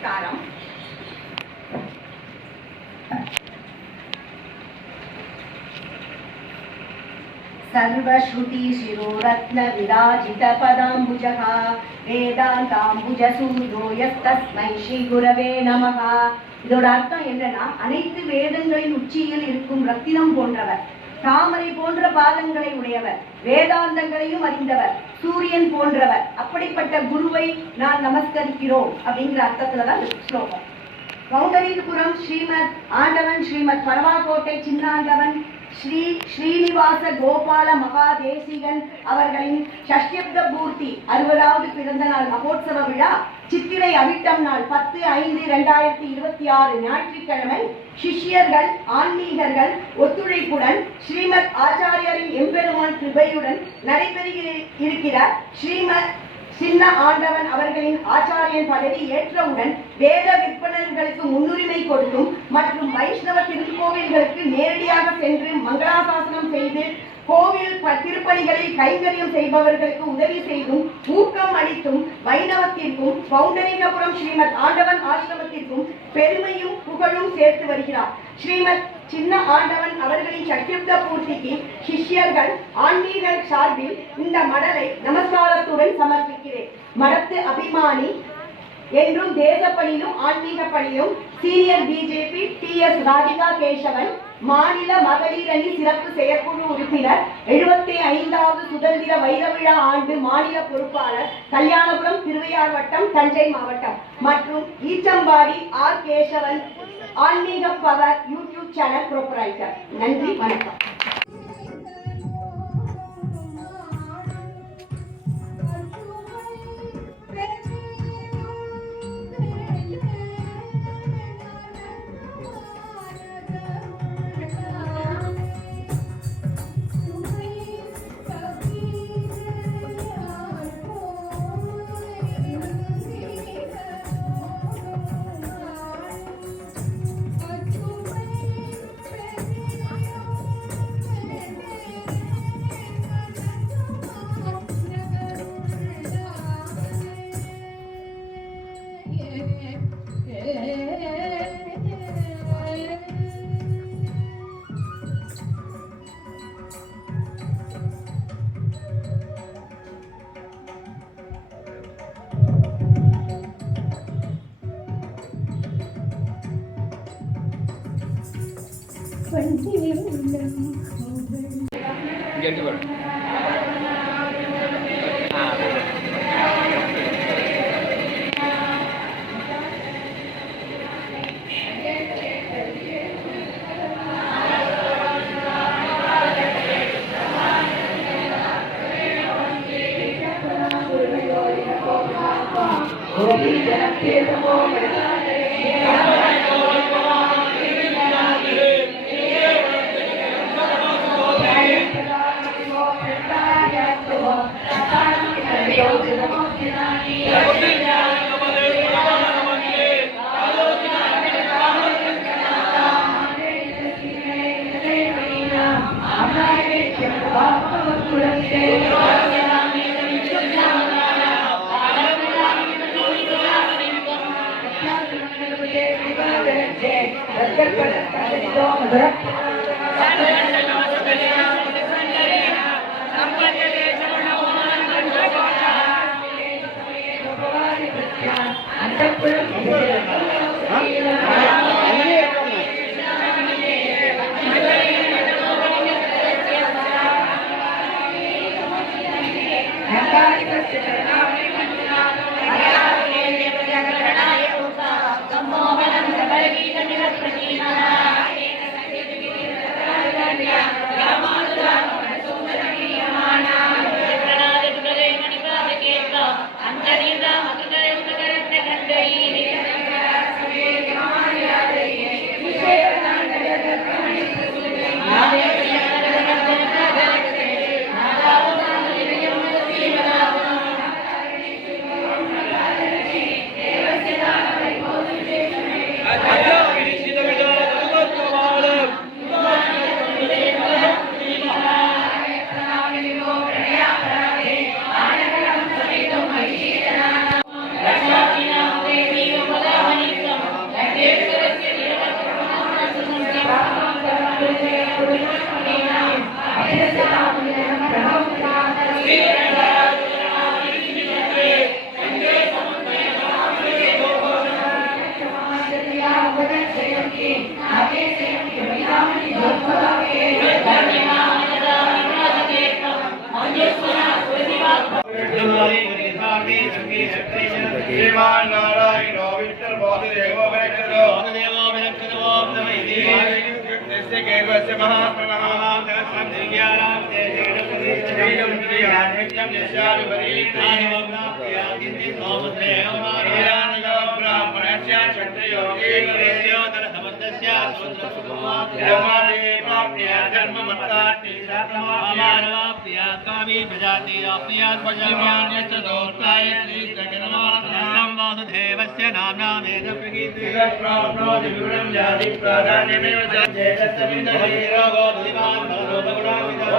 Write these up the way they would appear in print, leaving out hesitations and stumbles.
நமஸ்காரம். सर्वश्रुति शिरोरत्न विराजित पदाम्बुजः वेदान्ताम्बुजसूर्यो यस्तस्मै श्री गुरवे நமः. இதோட அர்த்தம் என்னன்னா, அனைத்து வேதங்களின் உச்சியில் இருக்கும் ரத்தினம் போன்றவர், தாமரை போன்ற பாதங்களை உடையவர், வேதாந்தங்களையும் அறிந்தவர், சூரியன் போன்றவர், அப்படிப்பட்ட குருவை நான் நமஸ்கரிக்கிறோம் அப்படிங்கிற அர்த்தத்துலதான் ஸ்லோகம். கௌண்டரிபுரம் ஸ்ரீமத் ஆண்டவன் ஸ்ரீமத் பரவாக்கோட்டை சின்னாண்டவன் ஸ்ரீ ஸ்ரீனிவாச கோபால மகாதேசிகன் அவர்களின் ஷஷ்யப்த பூர்த்தி 60வது பிறந்த நாள் மகோத்சவ விழா சித்திரை அவிட்டம் நாள் 10/5/2026 ஞாயிற்றுக்கிழமை சிஷ்யர்கள் ஆன்மீகர்கள் ஒத்துழைப்புடன் ஸ்ரீமத் ஆச்சாரியரின் எம்பெருமான் கிருபையுடன் நடைபெறுகிறார். ஸ்ரீமத் சின்ன ஆண்டவன் அவர்களின் ஆச்சாரியன் பதவி ஏற்றவுடன் வேத விற்பனர்களுக்கு முன்னுரிமை கொடுத்தும் மற்றும் வைஷ்ணவ திருக்கோவில்களுக்கு நேரடியாக சென்று மங்களாசாசனம் செய்து கோவில் திருப்பணிகளில் கைங்கரியம் செய்பவர்களுக்கு உதவி செய்தும் ஊக்கம் அளித்தும் வைணவத்திற்கும் பவுண்டரிகபுரம் ஸ்ரீமத் ஆண்டவன் ஆசிரமத்திற்கும் பெருமையும் புகழும் சேர்த்து வருகிறார். ஸ்ரீமத் சின்ன ஆண்டவன் அவர்களின் சத்யுப்த பூர்த்திக்கு சிஷ்யர்கள் ஆன்மீக சார்பில் இந்த மடலை நமஸ்காரத்துடன் சமர்ப்பிக்கிறேன். மடத்து அபிமானி என்றும் தேசப்பணியிலும் ஆன்மீக பணியிலும் senior BJP TS Radhika Kesavan, மாநில மகளிர் அணி சிறப்பு செயற்குழு உறுப்பினர், 75வது சுதந்திர வைர விழா ஆண்டு மாநில பொறுப்பாளர், கல்யாணபுரம் திருவையார் வட்டம் தஞ்சை மாவட்டம், மற்றும் ஈச்சம்பாடி R கேசவன் ஆன்மீக பவர் யூடியூப் சேனல் ப்ரொப்ரைட்டர். நன்றி, வணக்கம். श्रीमान नारायणो विष्णु वासुदेवो विरक्षतो ओम नमः देवस्य केवस्य महाप्रणवां सहस्रं दिव्यानां तेजों श्रीयान् नित्यं यस्यामि परित्राणवम्नाप्यादिति सोमत्रे नमः ब्राह्मणस्य क्षत्रियोगे वैश्योदर समस्तस्य धर्मादे प्राप्य धर्ममत्ताति साधमानवाप्य कामी प्रजाति आप्यात् भजमान्यस्य दोषाय श्रीकृष्णगणमानसं वासुदेवस्य नाम्ना वेदप्रगीते प्राप्नोति विवरणं जाति प्राधान्यमेव चेतसमिन्दे रोगो दिवान् मनोभगुणामितो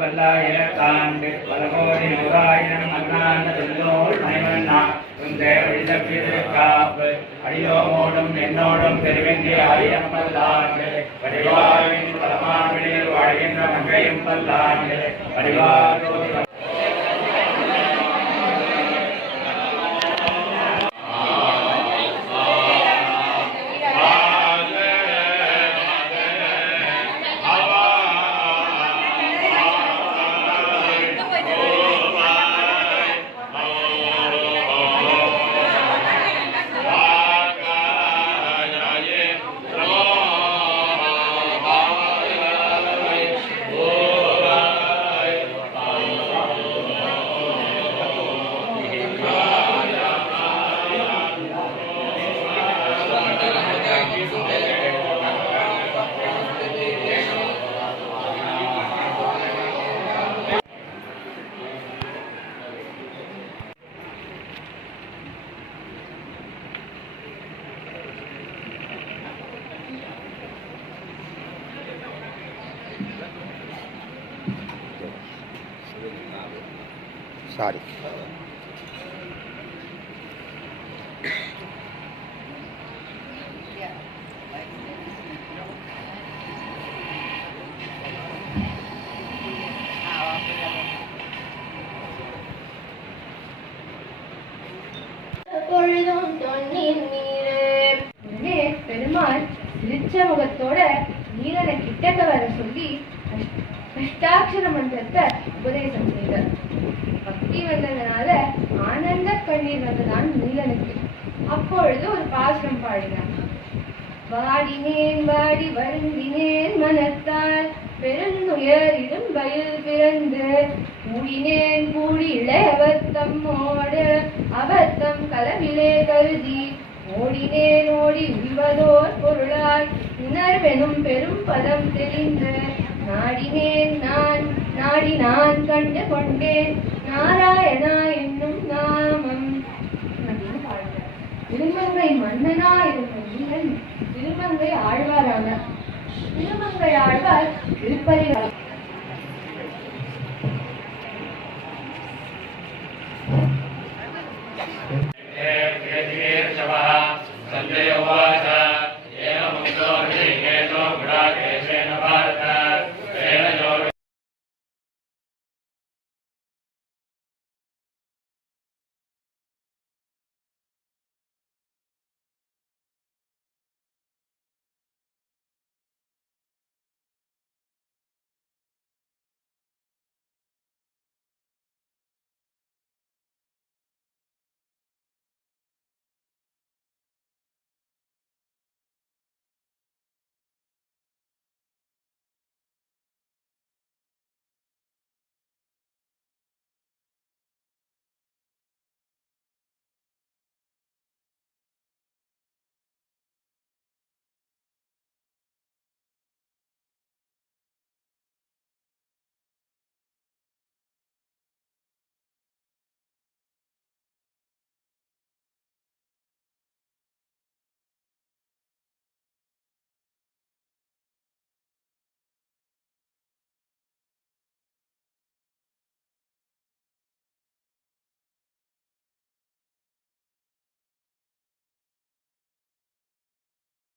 வல்லாயிரத்தாண்டு பலகோடி நூறாயிரம் அண்ணாண்ட செல்லோள் மணிமன்னா காப்பு அடியோமோடும் என்னோடும் பெருவெந்தி ஆயிரம் பல்லாண்டு வடிவாவின் பலமாவினில் வாழ்கின்ற மங்கையும் பல்லாண்டு வடிவாக Sorry. பெருமாள் சிரிச்ச முகத்தோட நீலனை கிட்டக்க வர சொல்லி அஷ்டாட்சர மந்திரத்தை உபதேசம் செய்தார். பக்தி வந்ததுனால ஆனந்த கண்ணீர் வந்ததான் நீலனுக்கு. அப்பொழுது ஒரு பாசுரம் பாடினார். வாடினேன் வாடி வருந்தினேன் மனத்தால் பெருந்துயர் இரும்பயில் பிறந்து கூடினேன் கூடி இளையவத்தம்மோடு அவத்தம் கலவிலே கருதி ஓடினேன் ஓடி உய்வதோர் பொருளாய் உணர்வெனும் பெரும் பதம் தெரிந்து நாடினேன் நாடி நான் கண்டு கொண்டேன் நாராயணா என்னும் நாமம் அப்படின்னு பாடுறார். திருமங்கை மன்னனா இருந்த நீலன் திருமங்கை ஆழ்வாரான. திருமங்கை ஆழ்வார் திருப்பதி